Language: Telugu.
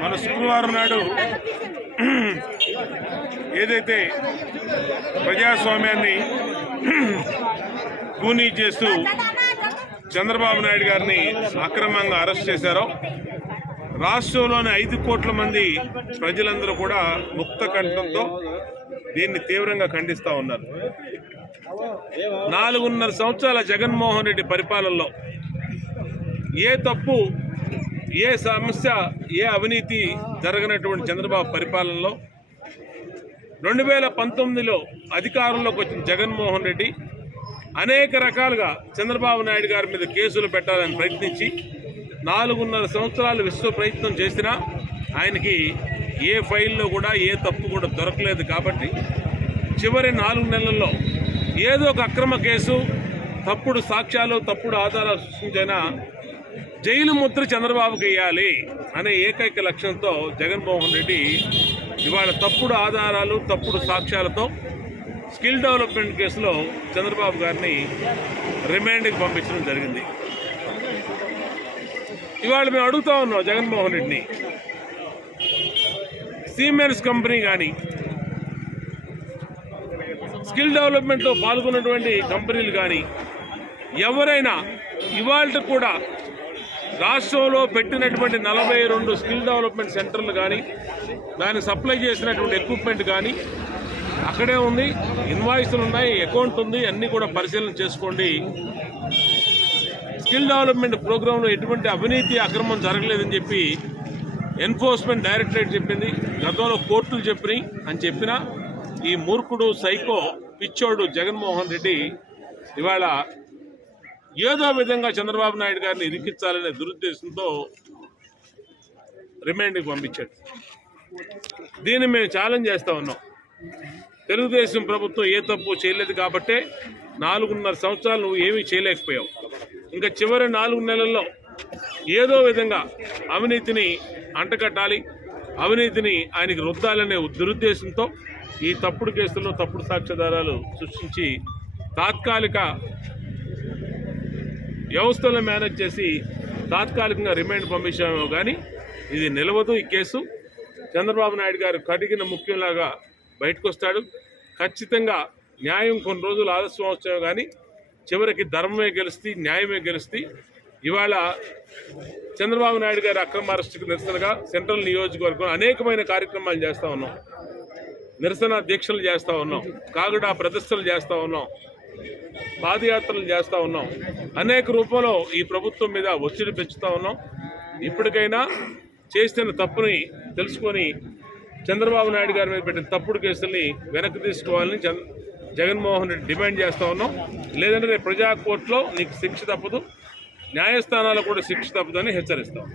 మన శుక్రవారం నాడు ఏదైతే ప్రజాస్వామ్యాన్ని కూనీ చేస్తూ చంద్రబాబు నాయుడు గారిని అక్రమంగా అరెస్ట్ చేశారో రాష్ట్రంలోని ఐదు కోట్ల మంది ప్రజలందరూ కూడా ముక్త కంఠంతో దీన్ని తీవ్రంగా ఖండిస్తూ ఉన్నారు. నాలుగున్నర సంవత్సరాల జగన్మోహన్ రెడ్డి పరిపాలనలో ఏ తప్పు ఏ సమస్య ఏ అవినీతి జరగనటువంటి చంద్రబాబు పరిపాలనలో రెండు వేల పంతొమ్మిదిలో అధికారంలోకి వచ్చిన జగన్మోహన్ రెడ్డి అనేక రకాలుగా చంద్రబాబు నాయుడు గారి మీద కేసులు పెట్టాలని ప్రయత్నించి నాలుగున్నర సంవత్సరాలు విశ్వ ప్రయత్నం చేసినా ఆయనకి ఏ ఫైల్లో కూడా ఏ తప్పు కూడా దొరకలేదు కాబట్టి చివరి నాలుగు నెలల్లో ఏదో ఒక అక్రమ కేసు తప్పుడు సాక్ష్యాలు తప్పుడు ఆధారాలు సృష్టించైనా జైలు ముద్ర చంద్రబాబుకి వేయాలి అనే ఏకైక లక్ష్యంతో జగన్మోహన్ రెడ్డి ఇవాళ తప్పుడు ఆధారాలు తప్పుడు సాక్ష్యాలతో స్కిల్ డెవలప్మెంట్ కేసులో చంద్రబాబు గారిని రిమాండ్కి పంపించడం జరిగింది. ఇవాళ మేము అడుగుతా ఉన్నాం జగన్మోహన్ రెడ్డిని. సీమెన్స్ కంపెనీ కానీ స్కిల్ డెవలప్మెంట్లో పాల్గొన్నటువంటి కంపెనీలు కానీ ఎవరైనా ఇవాళ కూడా రాష్ట్రంలో పెట్టినటువంటి నలభై రెండు స్కిల్ డెవలప్మెంట్ సెంటర్లు కానీ దాన్ని సప్లై చేసినటువంటి ఎక్విప్మెంట్ కానీ అక్కడే ఉంది. ఇన్వాయిస్లు ఉన్నాయి అకౌంట్ ఉంది అన్నీ కూడా పరిశీలన చేసుకోండి. స్కిల్ డెవలప్మెంట్ ప్రోగ్రాంలో ఎటువంటి అవినీతి అక్రమం జరగలేదని చెప్పి ఎన్ఫోర్స్మెంట్ డైరెక్టరేట్ చెప్పింది. గతంలో కోర్టులు చెప్పినాయి అని చెప్పినా ఈ మూర్ఖుడు సైకో పిచ్చోడు జగన్మోహన్ రెడ్డి ఇవాళ ఏదో విధంగా చంద్రబాబు నాయుడు గారిని ఇరికించాలనే దురుద్దేశంతో రిమాండ్కి పంపించాడు. దీన్ని మేము ఛాలెంజ్ చేస్తా ఉన్నాం. తెలుగుదేశం ప్రభుత్వం ఏ తప్పు చేయలేదు కాబట్టే నాలుగున్నర సంవత్సరాలు నువ్వు ఏమీ చేయలేకపోయావు. ఇంకా చివరి నాలుగు నెలల్లో ఏదో విధంగా అవినీతిని అంటకట్టాలి అవినీతిని ఆయనకి రుద్దాలనే దురుద్దేశంతో ఈ తప్పుడు కేసుల్లో తప్పుడు సాక్ష్యాధారాలు సృష్టించి తాత్కాలిక వ్యవస్థలను మేనేజ్ చేసి తాత్కాలికంగా రిమైండ్ పంపించామేమో కానీ ఇది నిలవదు ఈ కేసు. చంద్రబాబు నాయుడు గారు కడిగిన ముఖ్యంలాగా బయటకు వస్తాడు ఖచ్చితంగా న్యాయం కొన్ని రోజులు ఆలస్యం వచ్చాము కానీ చివరికి ధర్మమే గెలుస్తుంది న్యాయమే గెలుస్తుంది ఇవాళ చంద్రబాబు నాయుడు గారి అక్రమ అరెస్టుకు నిరసనగా సెంట్రల్ నియోజకవర్గం అనేకమైన కార్యక్రమాలు చేస్తూ ఉన్నాం. నిరసన దీక్షలు చేస్తూ ఉన్నాం. కాగడా ప్రదర్శనలు చేస్తూ ఉన్నాం. పాదయాత్రలు చేస్తూ ఉన్నాం. అనేక రూపంలో ఈ ప్రభుత్వం మీద ఒత్తిడి పెంచుతూ ఉన్నాం. ఇప్పటికైనా చేసిన తప్పుని తెలుసుకొని చంద్రబాబు నాయుడు గారి మీద పెట్టిన తప్పుడు కేసుల్ని వెనక్కి తీసుకోవాలని చంద్ర జగన్మోహన్ రెడ్డి డిమాండ్ చేస్తూ ఉన్నాం. లేదంటే రేపు ప్రజా కోర్టులో నీకు శిక్ష తప్పదు న్యాయస్థానాలు కూడా శిక్ష తప్పదని హెచ్చరిస్తాం.